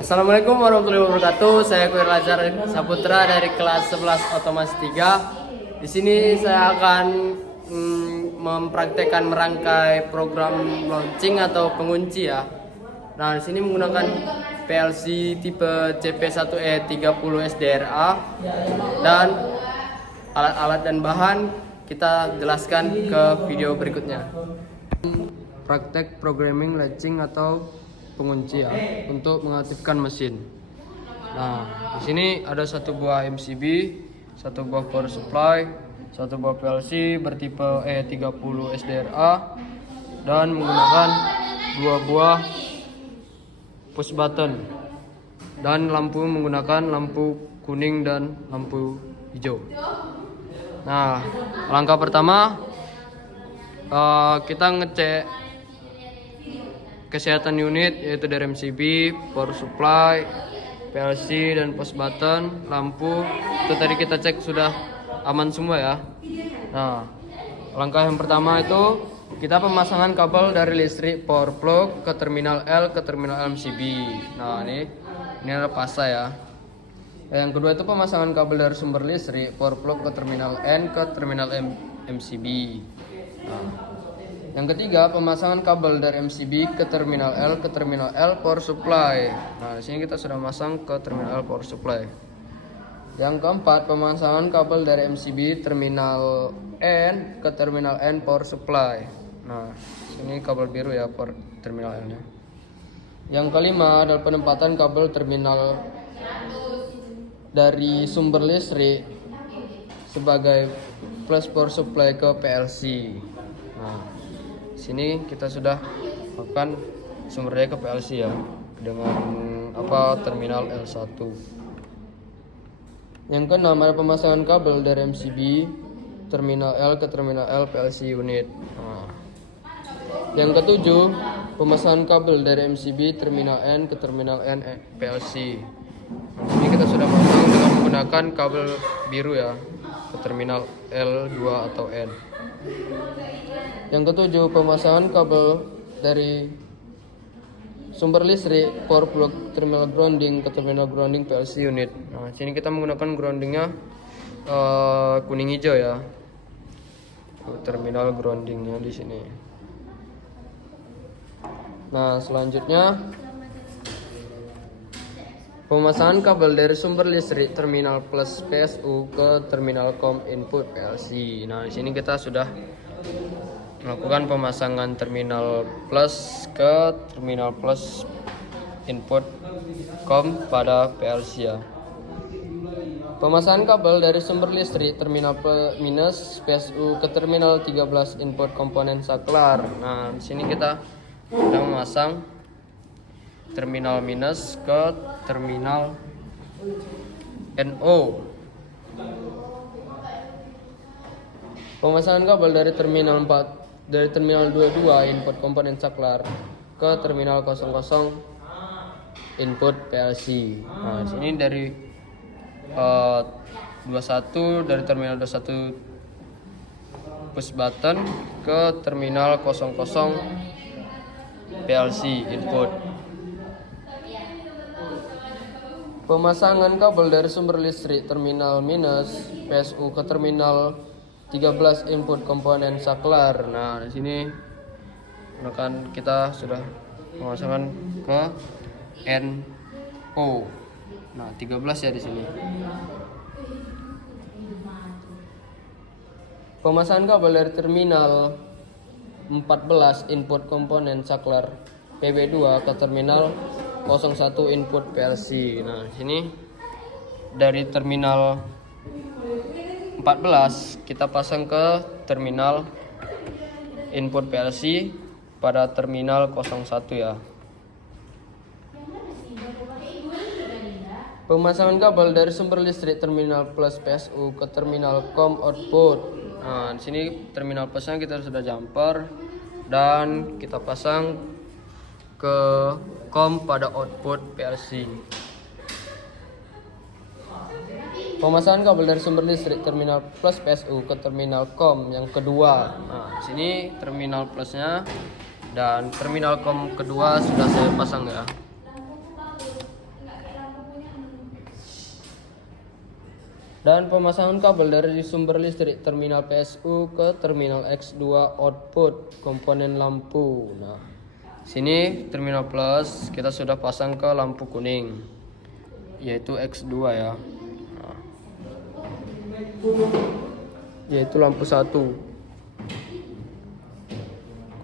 Assalamualaikum warahmatullahi wabarakatuh. Saya Kuir Lazar Saputra dari kelas 11 Otomas 3. Di sini saya akan mempraktekkan merangkai program launching atau pengunci ya. Nah, di sini menggunakan PLC tipe CP1E30 SDRA dan alat-alat dan bahan kita jelaskan ke video berikutnya. Praktek programming latching atau pengunci ya untuk mengaktifkan mesin. Nah, di sini ada satu buah MCB, satu buah power supply, satu buah PLC bertipe E30 SDRA dan menggunakan dua buah push button dan lampu menggunakan lampu kuning dan lampu hijau. Nah, langkah pertama kita ngecek kesehatan unit yaitu dari MCB, power supply, PLC dan push button, lampu. Itu tadi kita cek sudah aman semua ya. Nah, langkah yang pertama itu kita pemasangan kabel dari listrik power plug ke terminal L ke terminal MCB. Nah, ini ada pasa ya. Yang kedua itu pemasangan kabel dari sumber listrik power plug ke terminal N ke terminal MCB. Nah, yang ketiga, pemasangan kabel dari MCB ke terminal L ke terminal L power supply. Nah, di sini kita sudah masang ke terminal L power supply. Yang keempat, pemasangan kabel dari MCB terminal N ke terminal N power supply. Nah, sini kabel biru ya per terminal N-nya. Yang kelima adalah penempatan kabel terminal dari sumber listrik sebagai flash power supply ke PLC. Nah, sini kita sudah melakukan sumbernya ke PLC ya dengan terminal L1. Yang keenam ada pemasangan kabel dari MCB terminal L ke terminal L PLC unit. Nah, yang ketujuh pemasangan kabel dari MCB terminal N ke terminal N PLC. Nah, ini kita sudah pasang dengan menggunakan kabel biru ya ke terminal L2 atau N. Yang ketujuh, pemasangan kabel dari sumber listrik power plug terminal grounding ke terminal grounding PLC unit. Nah, sini kita menggunakan groundingnya kuning hijau ya. Terminal groundingnya di sini. Nah, selanjutnya pemasangan kabel dari sumber listrik terminal plus PSU ke terminal COM input PLC. Nah, di sini kita sudah melakukan pemasangan terminal plus ke terminal plus input COM pada PLC ya. Pemasangan kabel dari sumber listrik terminal minus PSU ke terminal 13 input komponen saklar. Nah, di sini kita sudah memasang terminal minus ke terminal NO. Pemasangan kabel dari terminal 22 input komponen saklar ke terminal 00 input PLC. Nah, sini dari 21 dari terminal 21 push button ke terminal 00 PLC input. Pemasangan kabel dari sumber listrik terminal minus PSU ke terminal 13 input komponen saklar. Nah, di sini kita sudah pemasangan ke NO. Nah, 13 ya di sini. Pemasangan kabel dari terminal 14 input komponen saklar PB2 ke terminal 01 input PLC. Nah, di sini dari terminal 14 kita pasang ke terminal input PLC pada terminal 01 ya. Pemasangan kabel dari sumber listrik terminal plus PSU ke terminal COM output. Nah, di sini terminal plusnya kita sudah jumper dan kita pasang ke COM pada output PLC. Pemasangan kabel dari sumber listrik terminal plus PSU ke terminal COM yang kedua. Nah, di sini terminal plusnya dan terminal COM kedua sudah saya pasang ya. Dan pemasangan kabel dari sumber listrik terminal PSU ke terminal X2 output komponen lampu. Nah, sini terminal plus kita sudah pasang ke lampu kuning, yaitu X2 ya. Nah, yaitu lampu 1.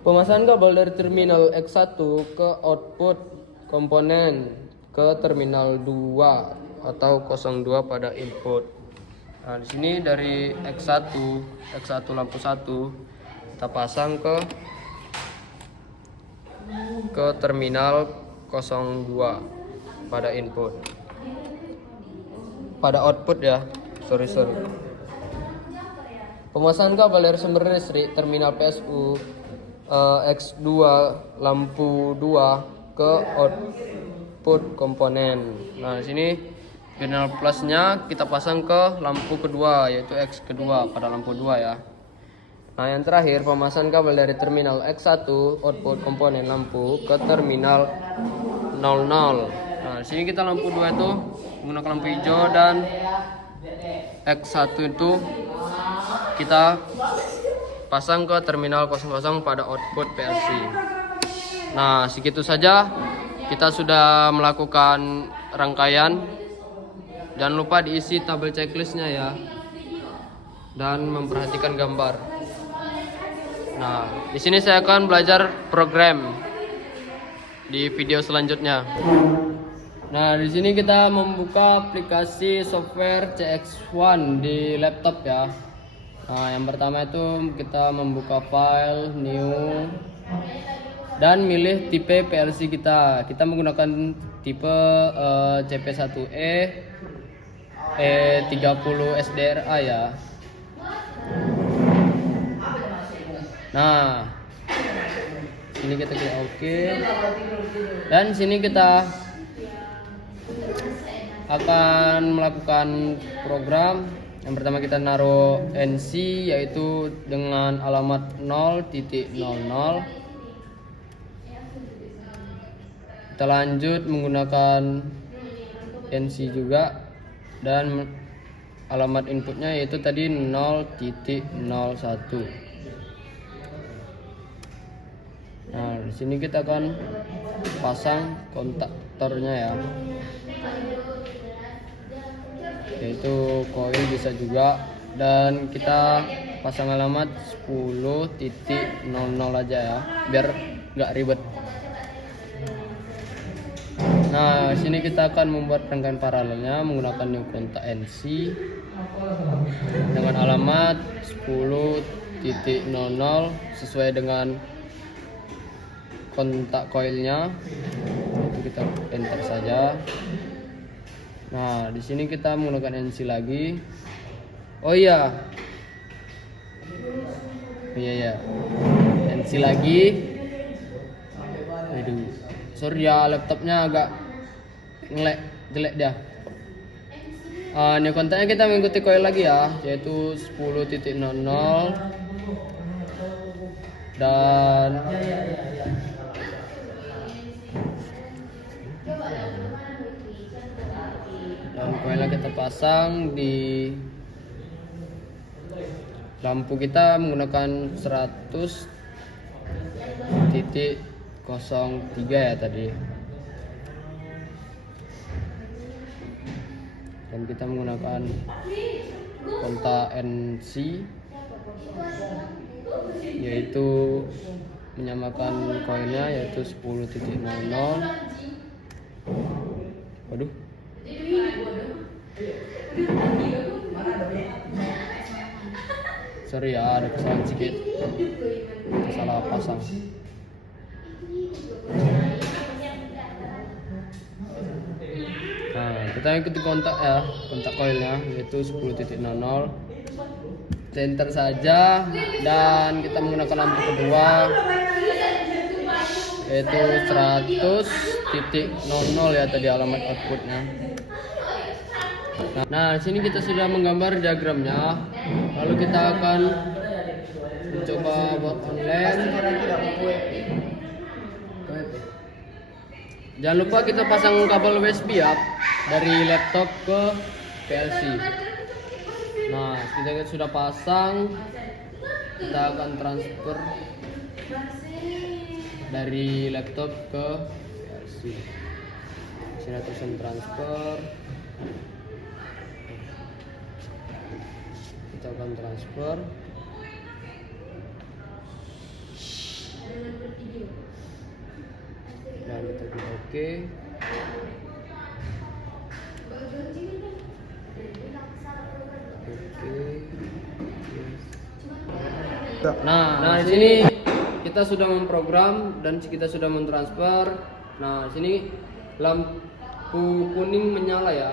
Pemasangan kabel dari terminal X1 ke output komponen ke terminal 2 atau 02 pada input. Nah, di sini dari X1 lampu 1 kita pasang ke terminal 02 pada input. Pada output ya. Sorry. Pemasangan kabel dari sumber listrik terminal PSU X2 lampu 2 ke output komponen. Nah, di sini terminal plusnya kita pasang ke lampu kedua, yaitu X kedua pada lampu 2 ya. Nah, yang terakhir pemasangan kabel dari terminal X1 output komponen lampu ke terminal 00. Nah, di sini kita lampu 2 itu menggunakan lampu hijau, dan X1 itu kita pasang ke terminal 00 pada output PLC. Nah, segitu saja kita sudah melakukan rangkaian. Jangan lupa diisi tabel checklistnya ya, dan memperhatikan gambar. Nah, di sini saya akan belajar program di video selanjutnya. Nah, di sini kita membuka aplikasi software CX1 di laptop ya. Nah, yang pertama itu kita membuka file new dan milih tipe PLC kita. Kita menggunakan tipe CP1E E30 SDRA ya. Nah, sini kita klik OK, dan sini kita akan melakukan program. Yang pertama kita naruh NC, yaitu dengan alamat 0.00. Kita lanjut menggunakan NC juga, dan alamat inputnya yaitu tadi 0.01. Nah, di sini kita akan pasang kontaktornya ya, yaitu koil bisa juga, dan kita pasang alamat 10.00 aja ya, biar nggak ribet. Nah, sini kita akan membuat rangkaian paralelnya menggunakan new kontak NC dengan alamat 10.00 sesuai dengan kontak koilnya. Itu kita enter saja. Nah, di sini kita menggunakan NC lagi. Oh iya. NC lagi. Aduh, sorry ya, laptopnya agak jelek dia. Ini kontaknya kita mengikuti koil lagi ya, yaitu 10.00, dan koilnya kita pasang di lampu kita menggunakan 100.03 ya tadi. Dan kita menggunakan kontak NC, yaitu menyamakan koilnya yaitu 10.00. Waduh. Sorry ya, ada kesalahan sedikit, salah pasang. Nah, kita ikuti kontak ya, kontak koilnya yaitu 10.00. Enter saja, dan kita menggunakan lampu kedua yaitu 100.00 ya tadi alamat outputnya. Nah, sini kita sudah menggambar diagramnya. Lalu kita akan mencoba buat online. Jangan lupa kita pasang kabel USB ya dari laptop ke PLC. Nah, kita sudah pasang, kita akan transfer dari laptop ke PC. Sini tulisan transfer. Kita akan transfer. Dan kita klik OK. Nah, di sini kita sudah memprogram dan kita sudah mentransfer. Nah, sini lampu kuning menyala ya.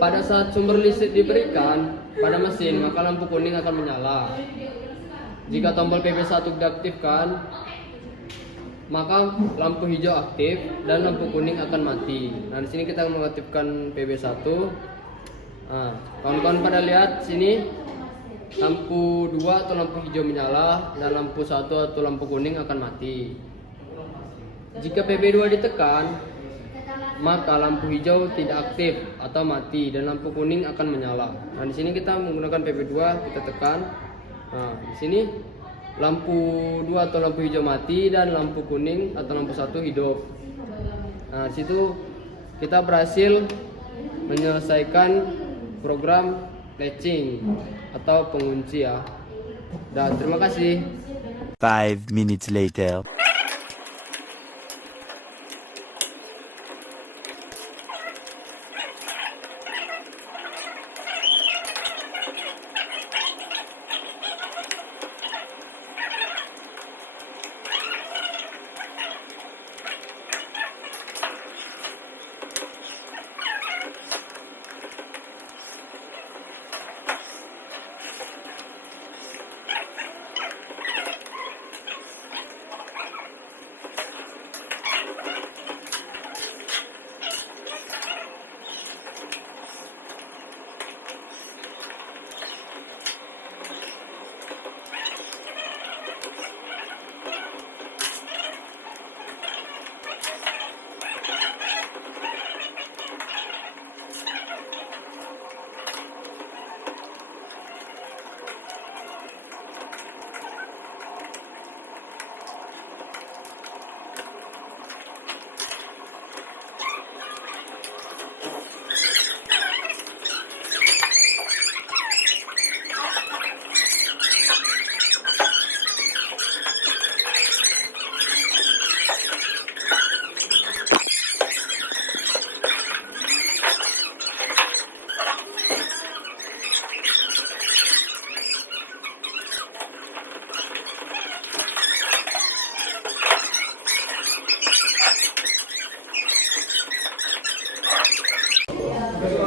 Pada saat sumber listrik diberikan pada mesin, maka lampu kuning akan menyala. Jika tombol PB1 diaktifkan, maka lampu hijau aktif dan lampu kuning akan mati. Nah, di sini kita mengaktifkan PB1. Nah, kawan-kawan pada lihat sini lampu 2 atau lampu hijau menyala dan lampu 1 atau lampu kuning akan mati. Jika PB2 ditekan, maka lampu hijau tidak aktif atau mati dan lampu kuning akan menyala. Nah, di sini kita menggunakan PB2, kita tekan. Nah, di sini lampu 2 atau lampu hijau mati dan lampu kuning atau lampu 1 hidup. Nah, di situ kita berhasil menyelesaikan program latching atau pengunci ya. Dan terima kasih. 5 minutes later.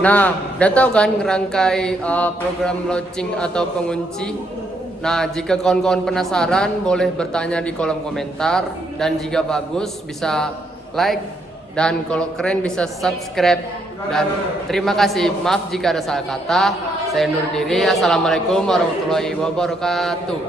Nah, udah tahu kan ngerangkai program launching atau pengunci? Nah, jika kawan-kawan penasaran boleh bertanya di kolom komentar, dan jika bagus bisa like, dan kalau keren bisa subscribe. Dan terima kasih, maaf jika ada salah kata. Saya undur diri. Assalamualaikum warahmatullahi wabarakatuh.